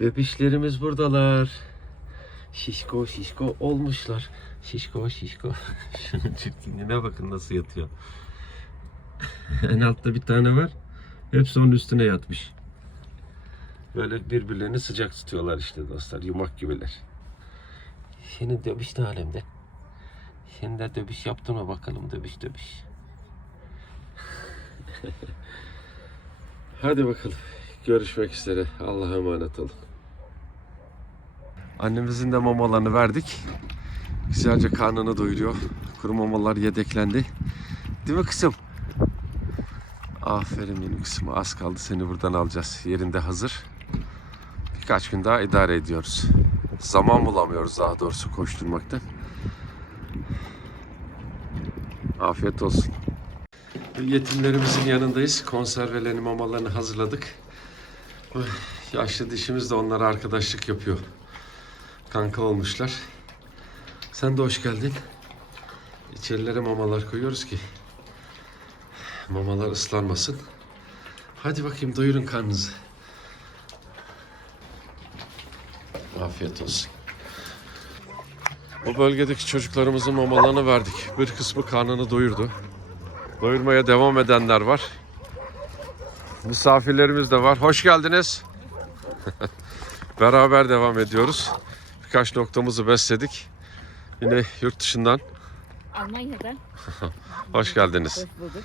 Bebişlerimiz buradalar. Şişko şişko olmuşlar. Şişko şişko. Şunun çirkinliğine bakın nasıl yatıyor. En altta bir tane var. Hepsi onun üstüne yatmış. Böyle birbirlerini sıcak tutuyorlar işte dostlar. Yumak gibiler. Senin döbiş ne alemde? Sen de döbiş yaptın mı bakalım, döbiş döbiş. Hadi bakalım. Görüşmek üzere. Allah'a emanet olun. Annemizin de mamalarını verdik. Güzelce karnını doyuruyor. Kuru mamalar yedeklendi. Değil mi kızım? Aferin benim kızım. Az kaldı, seni buradan alacağız. Yerinde hazır. Birkaç gün daha idare ediyoruz. Zaman bulamıyoruz daha doğrusu koşturmaktan. Afiyet olsun. Yetimlerimizin yanındayız. Konservelerini, mamalarını hazırladık. Yaşlı dişimiz de onlara arkadaşlık yapıyor. Kanka olmuşlar. Sen de hoş geldin. İçerilere mamalar koyuyoruz ki mamalar ıslanmasın. Hadi bakayım, doyurun karnınızı. Afiyet olsun. O bölgedeki çocuklarımızın mamalarını verdik. Bir kısmı karnını doyurdu. Doyurmaya devam edenler var. Misafirlerimiz de var. Hoş geldiniz. Beraber devam ediyoruz. Birkaç noktamızı besledik. Yine yurt dışından. Almanya'da. Hoş geldiniz. Hoş bulduk.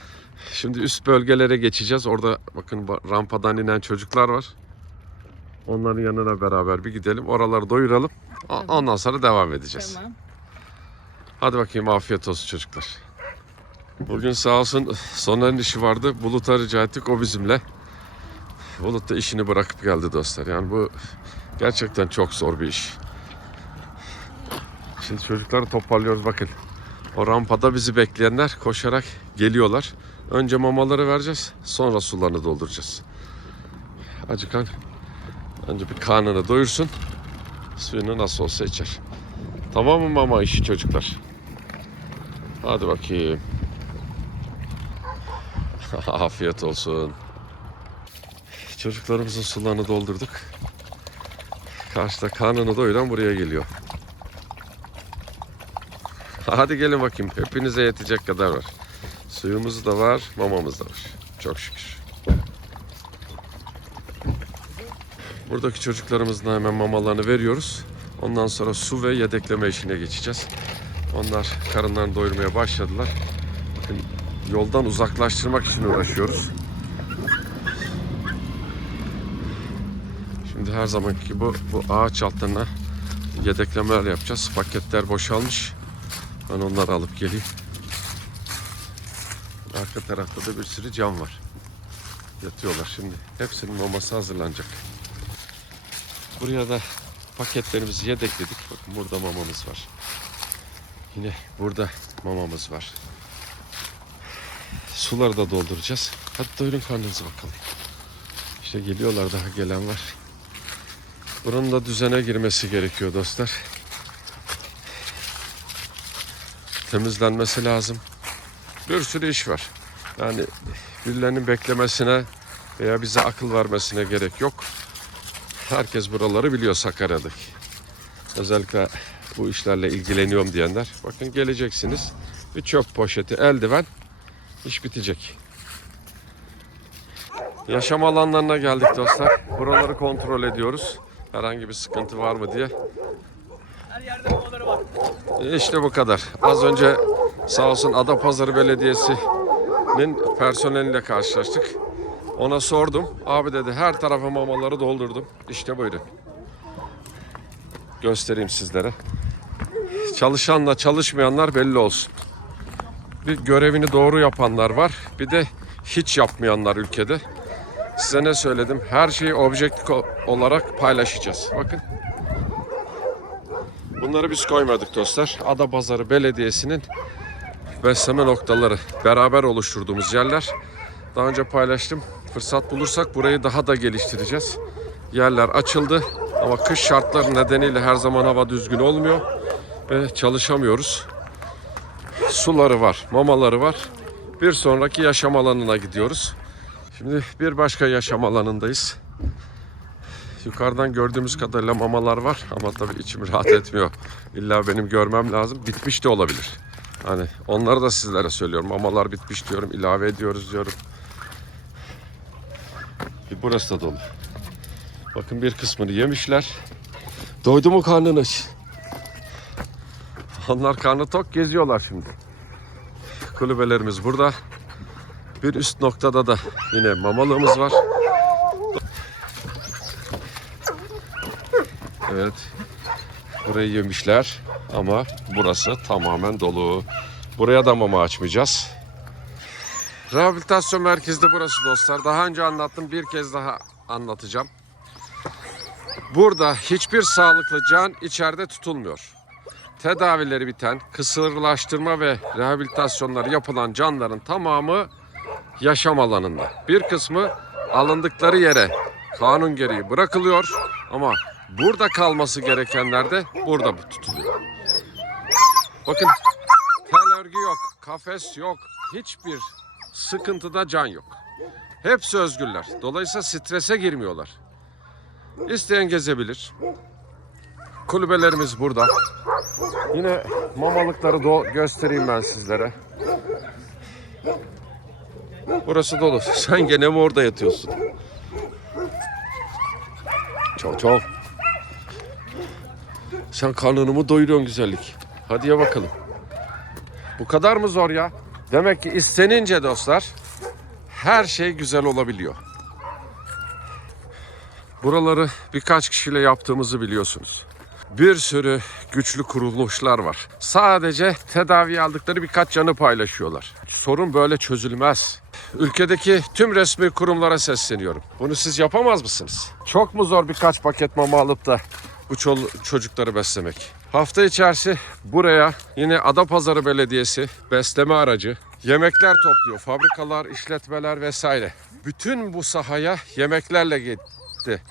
Şimdi üst bölgelere geçeceğiz. Orada bakın rampadan inen çocuklar var. Onların yanına beraber bir gidelim. Oraları doyuralım. Ondan sonra devam edeceğiz. Tamam. Hadi bakayım, afiyet olsun çocuklar. Bugün sağ olsun Soner'in işi vardı. Bulut'a rica ettik, o bizimle. Bulut da işini bırakıp geldi dostlar. Yani bu gerçekten çok zor bir iş. Şimdi çocukları toparlıyoruz bakın. O rampada bizi bekleyenler koşarak geliyorlar. Önce mamaları vereceğiz. Sonra sularını dolduracağız. Acıkan önce bir karnını doyursun. Suyunu nasıl olsa içer. Tamam mı mama işi çocuklar? Hadi bakayım. Afiyet olsun. Çocuklarımızın sularını doldurduk. Karşıda karnını doyuran buraya geliyor. Hadi gelin bakayım. Hepinize yetecek kadar var. Suyumuz da var, mamamız da var. Çok şükür. Buradaki çocuklarımızın hemen mamalarını veriyoruz. Ondan sonra su ve yedekleme işine geçeceğiz. Onlar karınlarını doyurmaya başladılar. Bakın, yoldan uzaklaştırmak için uğraşıyoruz. Şimdi her zamanki gibi bu ağaç altlarına yedeklemeler yapacağız. Paketler boşalmış. Ben onları alıp geleyim. Arka tarafta da bir sürü cam var. Yatıyorlar şimdi. Hepsinin maması hazırlanacak. Buraya da paketlerimizi yedekledik. Bakın burada mamamız var. Yine burada mamamız var. Suları da dolduracağız. Hadi doyurun karnınızı bakalım. İşte geliyorlar, daha gelen var. Buranın da düzene girmesi gerekiyor dostlar. Temizlenmesi lazım. Bir sürü iş var. Yani birilerinin beklemesine veya bize akıl vermesine gerek yok. Herkes buraları biliyor Sakarya'daki. Özellikle bu işlerle ilgileniyorum diyenler. Bakın, geleceksiniz. Bir çöp poşeti, eldiven, iş bitecek. Yaşam alanlarına geldik dostlar. Buraları kontrol ediyoruz. Herhangi bir sıkıntı var mı diye. Her yerde mamaları var. İşte bu kadar. Az önce sağ olsun Adapazarı Belediyesi'nin personeliyle karşılaştık. Ona sordum. Abi dedi, her tarafa mamaları doldurdum. İşte buyurun. Göstereyim sizlere. Çalışanla çalışmayanlar belli olsun. Bir görevini doğru yapanlar var. Bir de hiç yapmayanlar ülkede. Size ne söyledim? Her şeyi objektif olarak paylaşacağız. Bakın. Bunları biz koymadık dostlar. Adapazarı Belediyesi'nin besleme noktaları. Beraber oluşturduğumuz yerler. Daha önce paylaştım. Fırsat bulursak burayı daha da geliştireceğiz. Yerler açıldı ama kış şartları nedeniyle her zaman hava düzgün olmuyor ve çalışamıyoruz. Suları var, mamaları var. Bir sonraki yaşam alanına gidiyoruz. Şimdi bir başka yaşam alanındayız. yukarıdan gördüğümüz kadarıyla mamalar var ama tabii içim rahat etmiyor. İlla benim görmem lazım. Bitmiş de olabilir. Hani onları da sizlere söylüyorum. Mamalar bitmiş diyorum, ilave ediyoruz diyorum. Burası da dolu. Bakın bir kısmını yemişler. Doydu mu karnınız? Onlar karnı tok geziyorlar şimdi. Kulübelerimiz burada. Bir üst noktada da yine mamalığımız var. Evet. Burayı yemişler ama burası tamamen dolu. Buraya da mama açmayacağız. Rehabilitasyon merkezi de burası dostlar. Daha önce anlattım, bir kez daha anlatacağım. Burada hiçbir sağlıklı can içeride tutulmuyor. Tedavileri biten, kısırlaştırma ve rehabilitasyonları yapılan canların tamamı yaşam alanında. Bir kısmı alındıkları yere kanun gereği bırakılıyor ama burada kalması gerekenler de burada tutuluyor. Bakın, tel örgü yok, kafes yok, hiçbir sıkıntıda can yok. Hepsi özgürler. Dolayısıyla strese girmiyorlar. İsteyen gezebilir. Kulübelerimiz burada. Yine mamalıkları göstereyim ben sizlere. Burası dolu. Sen gene mi orada yatıyorsun? Çov çov. Sen karnını mı doyuruyorsun güzellik? Hadi ya bakalım. Bu kadar mı zor ya? Demek ki istenince dostlar her şey güzel olabiliyor. Buraları birkaç kişiyle yaptığımızı biliyorsunuz. Bir sürü güçlü kuruluşlar var. Sadece tedavi aldıkları birkaç canı paylaşıyorlar. Sorun böyle çözülmez. Ülkedeki tüm resmi kurumlara sesleniyorum. Bunu siz yapamaz mısınız? Çok mu zor birkaç paket mama alıp da bu çocukları beslemek? Hafta içerisi buraya yine Adapazarı Belediyesi besleme aracı, yemekler topluyor. Fabrikalar, işletmeler vesaire. Bütün bu sahaya yemeklerle gitti.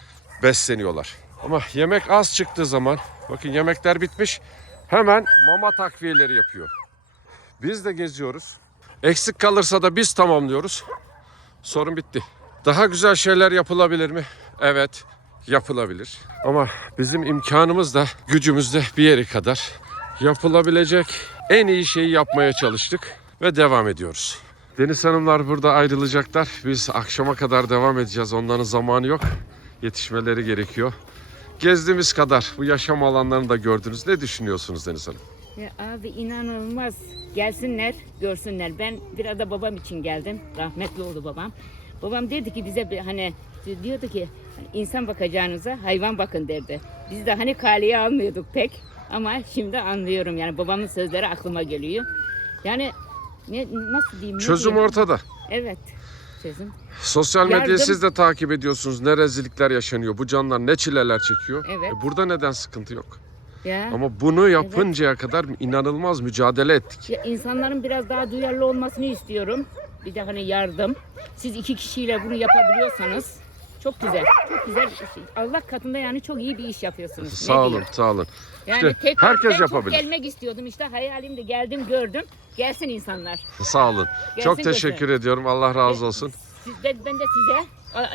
Besleniyorlar. Ama yemek az çıktığı zaman, bakın yemekler bitmiş, hemen mama takviyeleri yapıyor. Biz de geziyoruz. Eksik kalırsa da biz tamamlıyoruz. Sorun bitti. Daha güzel şeyler yapılabilir mi? Evet, yapılabilir. Ama bizim imkanımız da gücümüz de bir yere kadar. Yapılabilecek en iyi şeyi yapmaya çalıştık ve devam ediyoruz. Deniz hanımlar burada ayrılacaklar. Biz akşama kadar devam edeceğiz. Onların zamanı yok. Yetişmeleri gerekiyor. Gezdiğimiz kadar bu yaşam alanlarını da gördünüz. Ne düşünüyorsunuz Deniz Hanım? Ya abi inanılmaz. Gelsinler, görsünler. Ben biraz da babam için geldim. Rahmetli oldu babam. Babam dedi ki bize hani diyordu ki hani insan bakacağınıza hayvan bakın derdi. Biz de hani kaleye almıyorduk pek. Ama şimdi anlıyorum yani babamın sözleri aklıma geliyor. Yani nasıl diyeyim? Çözüm ortada. Evet. Çözüm. Sosyal medyayı Yardım. siz de takip ediyorsunuz. Ne rezillikler yaşanıyor. Bu canlar ne çileler çekiyor. Evet. Burada neden sıkıntı yok? Ya. Ama bunu yapıncaya kadar inanılmaz mücadele ettik. Ya insanların biraz daha duyarlı olmasını istiyorum. Bir de hani yardım. Siz 2 kişiyle bunu yapabiliyorsanız çok güzel. Çok güzel bir şey. Allah katında yani çok iyi bir iş yapıyorsunuz. Sağ Ne olun, diyeyim? sağ olun. Yani İşte tekrar herkes ben yapabilir. çok gelmek istiyordum işte hayalimde geldim gördüm. Gelsin insanlar. Sağ olun. Gelsin Çok teşekkür ediyorum. Allah razı olsun. Ben de size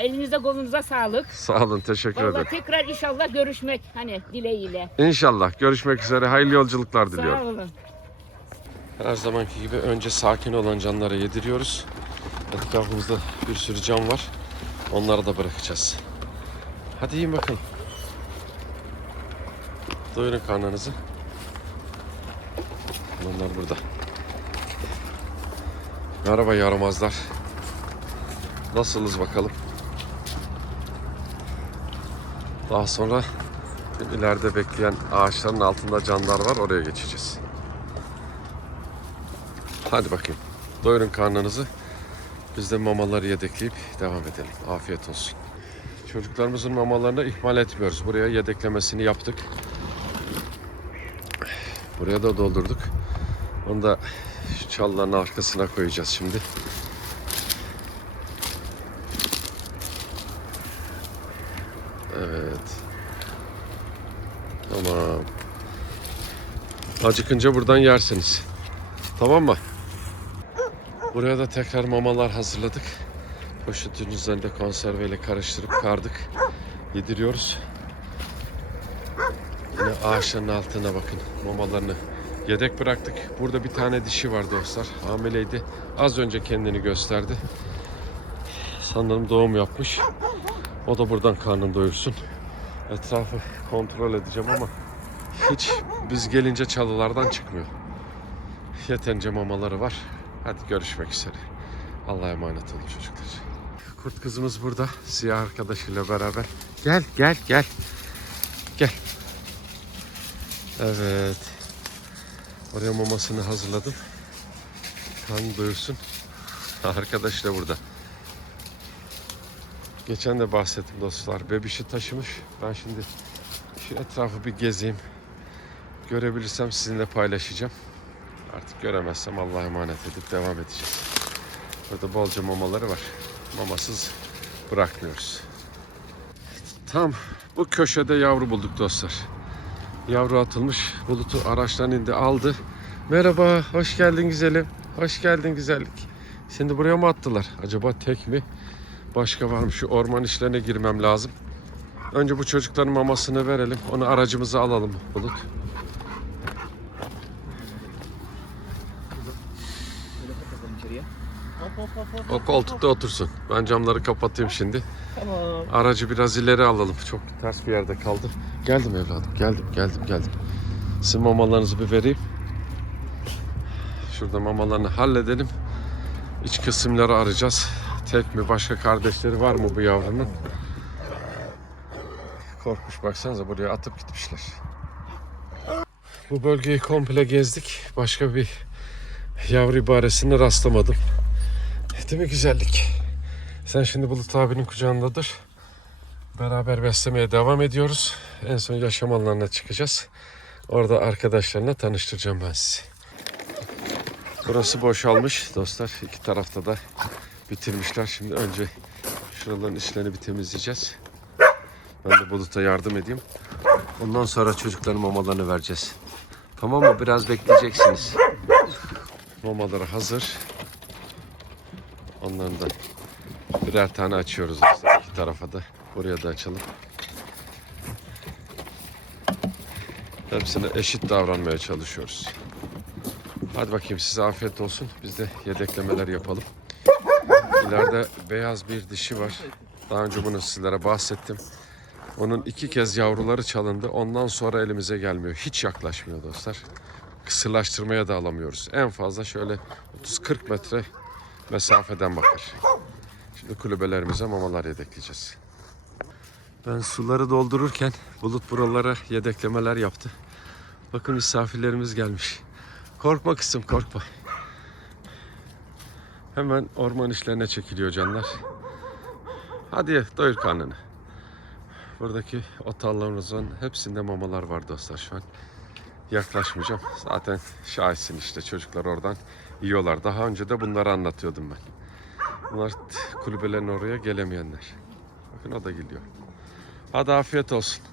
elinize kolunuza sağlık. Sağ olun, teşekkür Vallahi ederim. tekrar inşallah görüşmek hani dileğiyle. İnşallah görüşmek üzere. Hayırlı yolculuklar diliyorum. Sağ olun. Her zamanki gibi önce sakin olan canlara yediriyoruz. Etrafımızda bir sürü can var. Onları da bırakacağız. Hadi yiyin bakalım. Doyurun karnınızı. Onlar burada. Merhaba yaramazlar. Nasılsınız bakalım? Daha sonra ileride bekleyen ağaçların altında canlar var. Oraya geçeceğiz. Hadi bakayım. Doyurun karnınızı. Biz de mamaları yedekleyip devam edelim. Afiyet olsun. Çocuklarımızın mamalarını ihmal etmiyoruz. Buraya yedeklemesini yaptık. Buraya da doldurduk. Onu da şu çalıların arkasına koyacağız şimdi. Evet. Tamam. Acıkınca buradan yersiniz. Tamam mı? Buraya da tekrar mamalar hazırladık. Poşetin üzerinde konserveyle karıştırıp kardık. yediriyoruz. Yine ağaçların altına bakın. Mamalarını yedek bıraktık. Burada bir tane dişi var dostlar. Hamileydi. Az önce kendini gösterdi. Sanırım doğum yapmış. O da buradan karnını doyursun. Etrafı kontrol edeceğim ama hiç biz gelince çalılardan çıkmıyor. Yeterince mamaları var. Hadi görüşmek üzere. Allah'a emanet olun çocuklar. Kurt kızımız burada. Siyah arkadaşıyla beraber. Gel gel gel. Gel. Evet. Oraya mamasını hazırladım. Karnı doyursun. Arkadaş da burada. Geçen de bahsettim dostlar. Bebişi taşımış. Ben şimdi şu etrafı bir gezeyim. Görebilirsem sizinle paylaşacağım. Artık göremezsem Allah'a emanet edip devam edeceğiz. Burada bolca mamaları var. Mamasız bırakmıyoruz. Tam bu köşede yavru bulduk dostlar. Yavru atılmış. Bulut'u araçtan indi aldı. Merhaba, hoş geldin güzelim. Hoş geldin güzellik. Şimdi buraya mı attılar? Acaba tek mi? Başka var mı? Şu orman işlerine girmem lazım. Önce bu çocukların mamasını verelim. Onu aracımıza alalım Bulut. O koltukta otursun. Ben camları kapatayım şimdi. Tamam. Aracı biraz ileri alalım. Çok ters bir yerde kaldı. Geldim evladım. Geldim. Sizin mamalarınızı bir vereyim. Şurada mamalarını halledelim. İç kısımları arayacağız. Tek mi? Başka kardeşleri var mı bu yavrunun? Korkmuş baksanıza, buraya atıp gitmişler. Bu bölgeyi komple gezdik. Başka bir yavru ibaresine rastlamadım. Değil mi güzellik? Sen şimdi Bulut abinin kucağındadır. Beraber beslemeye devam ediyoruz. En son yaşam alanlarına çıkacağız. Orada arkadaşlarına tanıştıracağım ben sizi. Burası boşalmış dostlar. İki tarafta da bitirmişler. Şimdi önce şuraların içlerini bir temizleyeceğiz. Ben de Bulut'a yardım edeyim. Ondan sonra çocukların mamalarını vereceğiz. Tamam mı? Biraz bekleyeceksiniz. Mamaları hazır. Onların da birer tane açıyoruz dostlar. İki tarafa da. Buraya da açalım. Hepsine eşit davranmaya çalışıyoruz. Hadi bakayım, size afiyet olsun. Biz de yedeklemeler yapalım. İleride beyaz bir dişi var. Daha önce bunu sizlere bahsettim. Onun 2 kez yavruları çalındı. Ondan sonra elimize gelmiyor. Hiç yaklaşmıyor dostlar. Kısırlaştırmaya da alamıyoruz. En fazla şöyle 30-40 metre mesafeden bakar. Şimdi kulübelerimize mamalar yedekleyeceğiz. Ben suları doldururken Bulut buralara yedeklemeler yaptı. Bakın misafirlerimiz gelmiş. Korkma kızım, korkma. Hemen orman işlerine çekiliyor canlar. Hadi doyur karnını. Buradaki otallarımızın hepsinde mamalar var dostlar şu an. Yaklaşmayacağım. Zaten şahitsin işte, çocuklar oradan yiyorlar. Daha önce de bunları anlatıyordum ben. Bunlar kulübelerin oraya gelemeyenler. Bakın o da geliyor. Hadi afiyet olsun.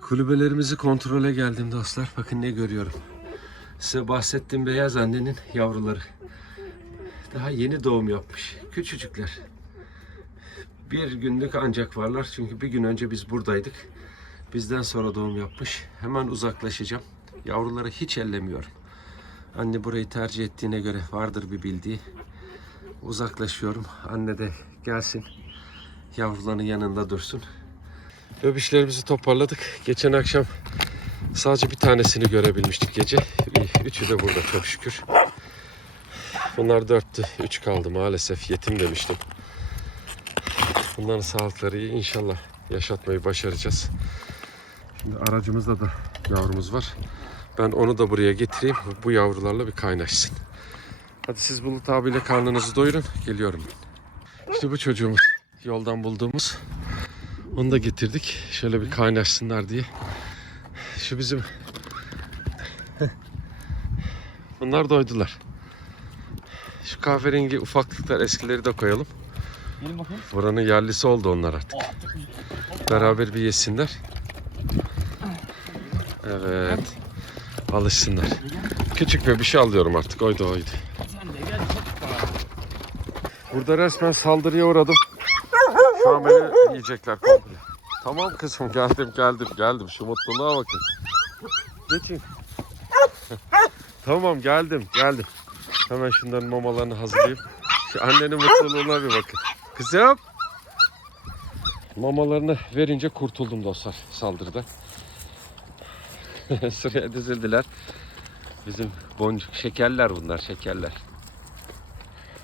Kulübelerimizi kontrole geldim dostlar. Bakın ne görüyorum. Size bahsettiğim beyaz annenin yavruları. Daha yeni doğum yapmış. Küçücükler. Bir günlük ancak varlar. Çünkü bir gün önce biz buradaydık. Bizden sonra doğum yapmış. Hemen uzaklaşacağım. Yavruları hiç ellemiyorum. Anne burayı tercih ettiğine göre vardır bir bildiği. Uzaklaşıyorum. Anne de gelsin. Yavruların yanında dursun. Bebişlerimizi toparladık. Geçen akşam sadece bir tanesini görebilmiştik gece. Üçü de burada çok şükür. Bunlar 4'tü. 3 kaldı maalesef. Yetim demiştim. Bunların sağlıkları iyi. İnşallah yaşatmayı başaracağız. Şimdi aracımızda da yavrumuz var. Ben onu da buraya getireyim. Bu yavrularla bir kaynaşsın. Hadi siz Bulut abiyle karnınızı doyurun. Geliyorum ben. İşte bu çocuğumuz. Yoldan bulduğumuz. Onu da getirdik. Şöyle bir kaynaşsınlar diye. Şu bizim. Bunlar doydular. Şu kahverengi ufaklıklar, eskileri de koyalım. Gelin bakayım. Buranın yerlisi oldu onlar artık. Beraber bir yesinler. Evet. Alışsınlar. Küçük bir şey alıyorum artık. Oydu. Sen de gel, çok var. Burada resmen saldırıya uğradım. Şu an beni yiyecekler komple. Tamam kızım, geldim. Şu mutluluğa bakın. Geçin. Tamam, geldim. Hemen şunların mamalarını hazırlayayım. Şu annenin mutluluğuna bir bakın. Kızım. Mamalarını verince kurtuldum dostlar saldırıdan. Sıraya dizildiler. Bizim boncuk şekerler bunlar, şekerler.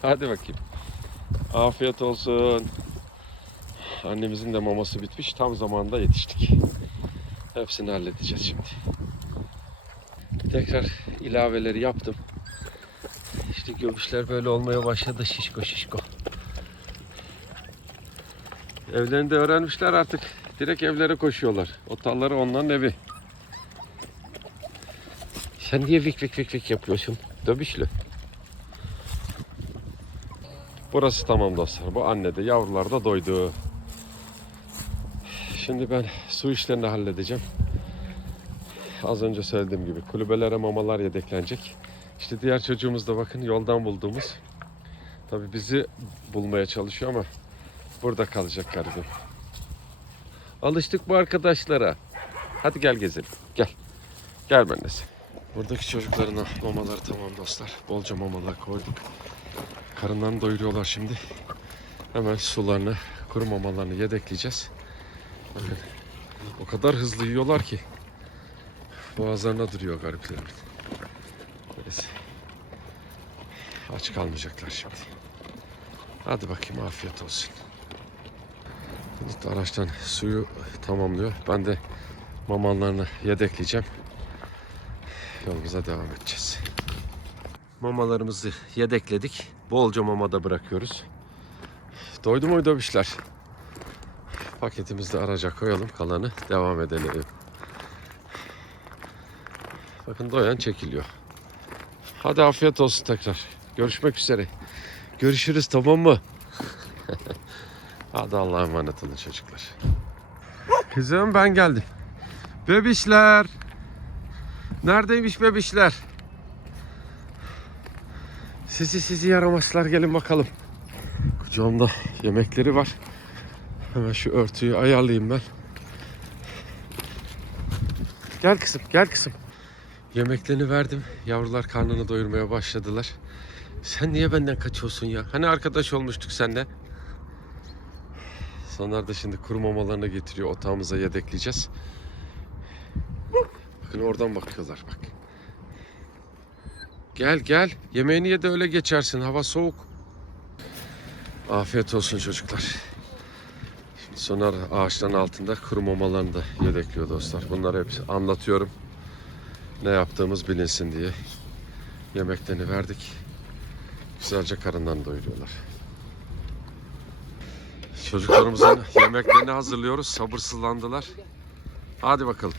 Hadi bakayım. Afiyet olsun. Annemizin de maması bitmiş. Tam zamanında yetiştik. Hepsini halledeceğiz şimdi. Tekrar ilaveleri yaptım. İşte göbüşler böyle olmaya başladı. Şişko. Evlerini de öğrenmişler artık. Direkt evlere koşuyorlar. Otalları onların evi. Sen niye vik yapıyorsun? Döbüşlü. Burası tamam dostlar. Bu anne de yavrular da doydu. Şimdi ben su işlerini halledeceğim. Az önce söylediğim gibi kulübelere mamalar yedeklenecek. İşte diğer çocuğumuz da bakın yoldan bulduğumuz. Tabii bizi bulmaya çalışıyor ama burada kalacak garibim. Alıştık bu arkadaşlara. Hadi gel gezelim. Gel. Gel benimle. Buradaki çocukların mamaları tamam dostlar. Bolca mamalar koyduk. Karınlarını doyuruyorlar şimdi. Hemen sularını, kuru mamalarını yedekleyeceğiz. Bakın. O kadar hızlı yiyorlar ki boğazlarına duruyor gariplerimin. Neyse. Aç kalmayacaklar şimdi. Hadi bakayım, afiyet olsun. Bulut araçtan suyu tamamlıyor. Ben de mamalarını yedekleyeceğim. Yolumuza devam edeceğiz. Mamalarımızı yedekledik. Bolca mama da bırakıyoruz. Doydu muydu işler? Paketimizi de araca koyalım. Kalanı devam edelim. Bakın doyan çekiliyor. Hadi afiyet olsun tekrar. Görüşmek üzere. Görüşürüz, tamam mı? Hadi Allah'a emanet olun çocuklar. Kızım ben geldim. Bebişler. Neredeymiş bebişler? Sizi yaramazlar, gelin bakalım. Kucağımda yemekleri var. Hemen şu örtüyü ayarlayayım ben. Gel kızım. Yemeklerini verdim. Yavrular karnını doyurmaya başladılar. Sen niye benden kaçıyorsun ya? Hani arkadaş olmuştuk seninle? Onlar da şimdi kuru mamalarını getiriyor. Otağımıza yedekleyeceğiz. Bakın oradan bakıyorlar bak. Gel. Yemeğini ye de öyle geçersin. Hava soğuk. Afiyet olsun çocuklar. Şimdi Soner ağaçların altında kuru mamalarını da yedekliyor dostlar. Bunları hep anlatıyorum. Ne yaptığımız bilinsin diye. Yemeklerini verdik. Güzelce karınlarını doyuruyorlar. Çocuklarımızın yemeklerini hazırlıyoruz. Sabırsızlandılar. Hadi bakalım.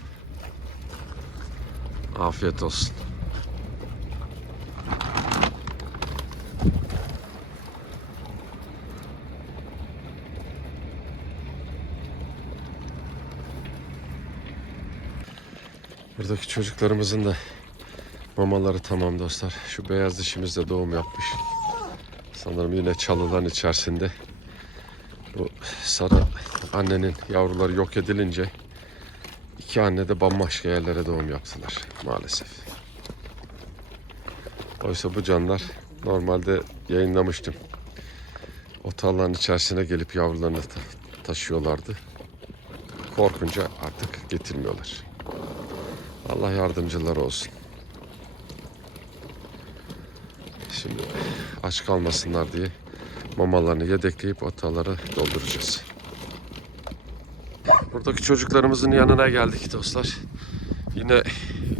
Afiyet olsun. Buradaki çocuklarımızın da mamaları tamam dostlar. Şu beyaz dişimiz de doğum yapmış. Sanırım yine çalıların içerisinde. Bu sarı annenin yavruları yok edilince iki anne de bambaşka yerlere doğum yaptılar maalesef. Oysa bu canlar normalde yayınlamıştım. Otalların içerisine gelip yavrularını taşıyorlardı. Korkunca artık getirmiyorlar. Allah yardımcıları olsun. Şimdi aç kalmasınlar diye mamalarını yedekleyip otaları dolduracağız. Buradaki çocuklarımızın yanına geldik dostlar. Yine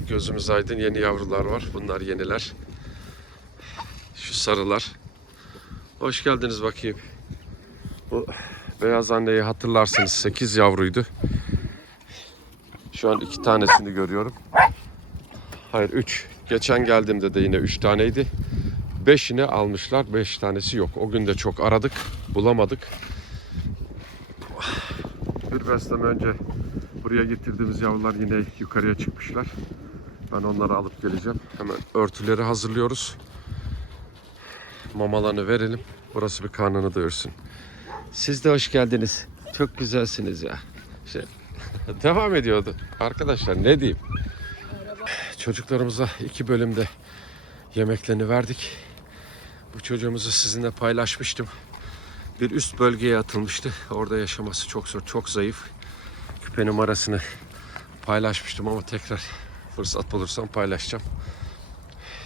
gözümüz aydın, yeni yavrular var. Bunlar yeniler. Şu sarılar. Hoş geldiniz bakayım. Bu beyaz anneyi hatırlarsınız. 8 yavruydu. Şu an 2 tanesini görüyorum. Hayır 3. Geçen geldiğimde de yine 3 taneydi. 5'ini almışlar. 5 tanesi yok. O gün de çok aradık. Bulamadık. Bir besleme önce buraya getirdiğimiz yavrular yine yukarıya çıkmışlar. Ben onları alıp geleceğim. Hemen örtüleri hazırlıyoruz. Mamalarını verelim. Burası bir karnını doyursun. Siz de hoş geldiniz. Çok güzelsiniz ya. Devam ediyordu. Arkadaşlar ne diyeyim? Çocuklarımıza 2 bölümde yemeklerini verdik. Bu çocuğumuzu sizinle paylaşmıştım. Bir üst bölgeye atılmıştı. Orada yaşaması çok zor, çok zayıf. Küpe numarasını paylaşmıştım ama tekrar fırsat bulursam paylaşacağım.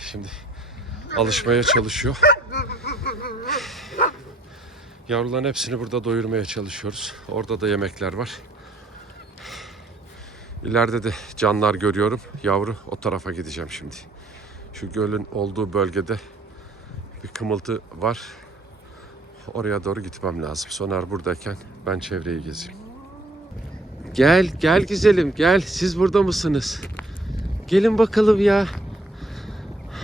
Şimdi alışmaya çalışıyor. Yavruların hepsini burada doyurmaya çalışıyoruz. Orada da yemekler var. İleride de canlar görüyorum. Yavru, o tarafa gideceğim şimdi. Şu gölün olduğu bölgede bir kımıltı var. Oraya doğru gitmem lazım. Soner buradayken ben çevreyi gezeyim. Gel güzelim gel. Siz burada mısınız? Gelin bakalım ya.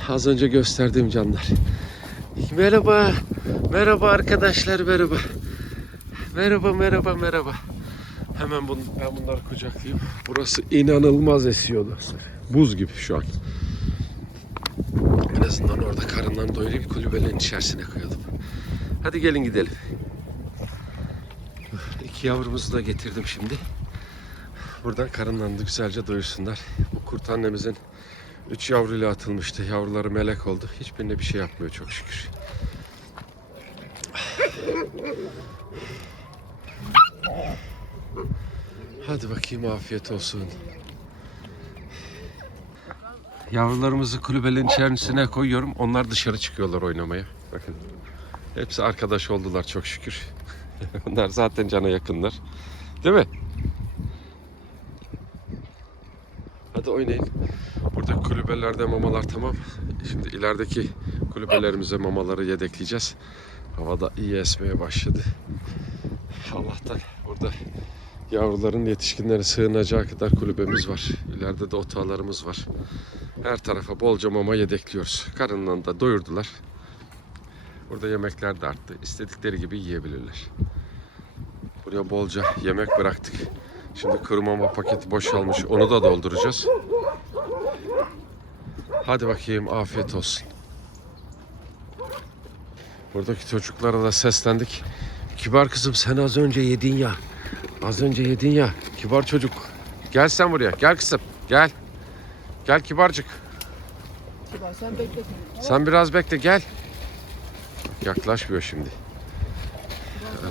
Az önce gösterdiğim canlar. Merhaba. Merhaba arkadaşlar, merhaba. Merhaba. Hemen ben bunları kucaklayayım. Burası inanılmaz esiyor dostlar. Buz gibi şu an. En azından orada karınlarını doyurayım, kulübelerin içerisine koyalım. Hadi gelin gidelim. 2 yavrumuzu da getirdim şimdi. Buradan karınlarını güzelce doyursunlar. Bu kurt annemizin 3 yavruyla atılmıştı. Yavruları melek oldu. Hiçbirine bir şey yapmıyor çok şükür. Hadi bakayım, afiyet olsun. Yavrularımızı kulübelerin içerisine koyuyorum. Onlar dışarı çıkıyorlar oynamaya. Bakın. Hepsi arkadaş oldular çok şükür. Onlar zaten cana yakınlar. Değil mi? Hadi oynayın. Burada kulübelerde mamalar tamam. Şimdi ilerideki kulübelerimize mamaları yedekleyeceğiz. Havada iyi esmeye başladı. Allah'tan burada yavruların yetişkinlere sığınacağı kadar kulübemiz var. İleride de otağlarımız var. Her tarafa bolca mama yedekliyoruz. Karınlarını da doyurdular. Burada yemekler de arttı. İstedikleri gibi yiyebilirler. Buraya bolca yemek bıraktık. Şimdi kuru mama paketi boşalmış. Onu da dolduracağız. Hadi bakayım, afiyet olsun. Buradaki çocuklara da seslendik. Kibar kızım, sen az önce yedin ya. Az önce yedin ya. Kibar çocuk. Gel sen buraya. Gel kızım. Gel. Gel kibarcık. Kibar sen bekle. Sen biraz bekle, gel. Yaklaşmıyor şimdi.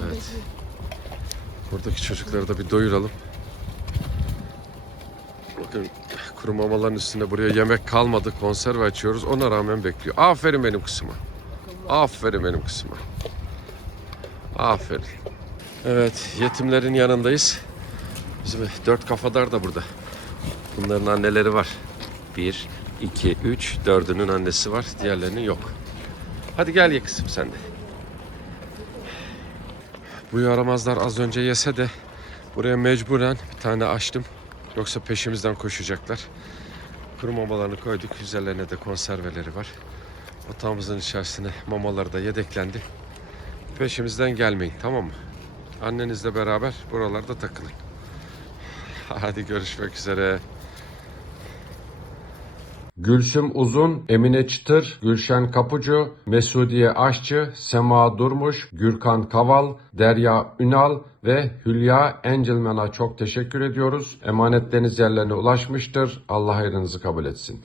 Evet. Buradaki çocukları da bir doyuralım. Bakın kuru mamaların üstünde buraya yemek kalmadı. Konserve açıyoruz. Ona rağmen bekliyor. Aferin benim kızıma. Aferin benim kızıma. Aferin. Evet, yetimlerin yanındayız. Bizim 4 kafadar da burada. Bunların anneleri var. 1, 2, 3, 4'ünün annesi var. Diğerlerinin yok. Hadi gel ye kızım sen de. Bu yaramazlar az önce yese de buraya mecburen bir tane açtım. Yoksa peşimizden koşacaklar. Kuru mamalarını koyduk. Üzerlerine de konserveleri var. Otağımızın içerisine mamaları da yedeklendi. Peşimizden gelmeyin, tamam mı? Annenizle beraber buralarda takılın. Hadi görüşmek üzere. Gülsüm Uzun, Emine Çıtır, Gülşen Kapucu, Mesudiye Aşçı, Sema Durmuş, Gürkan Kaval, Derya Ünal ve Hülya Engelman'a çok teşekkür ediyoruz. Emanetleriniz yerlerine ulaşmıştır. Allah hayrınızı kabul etsin.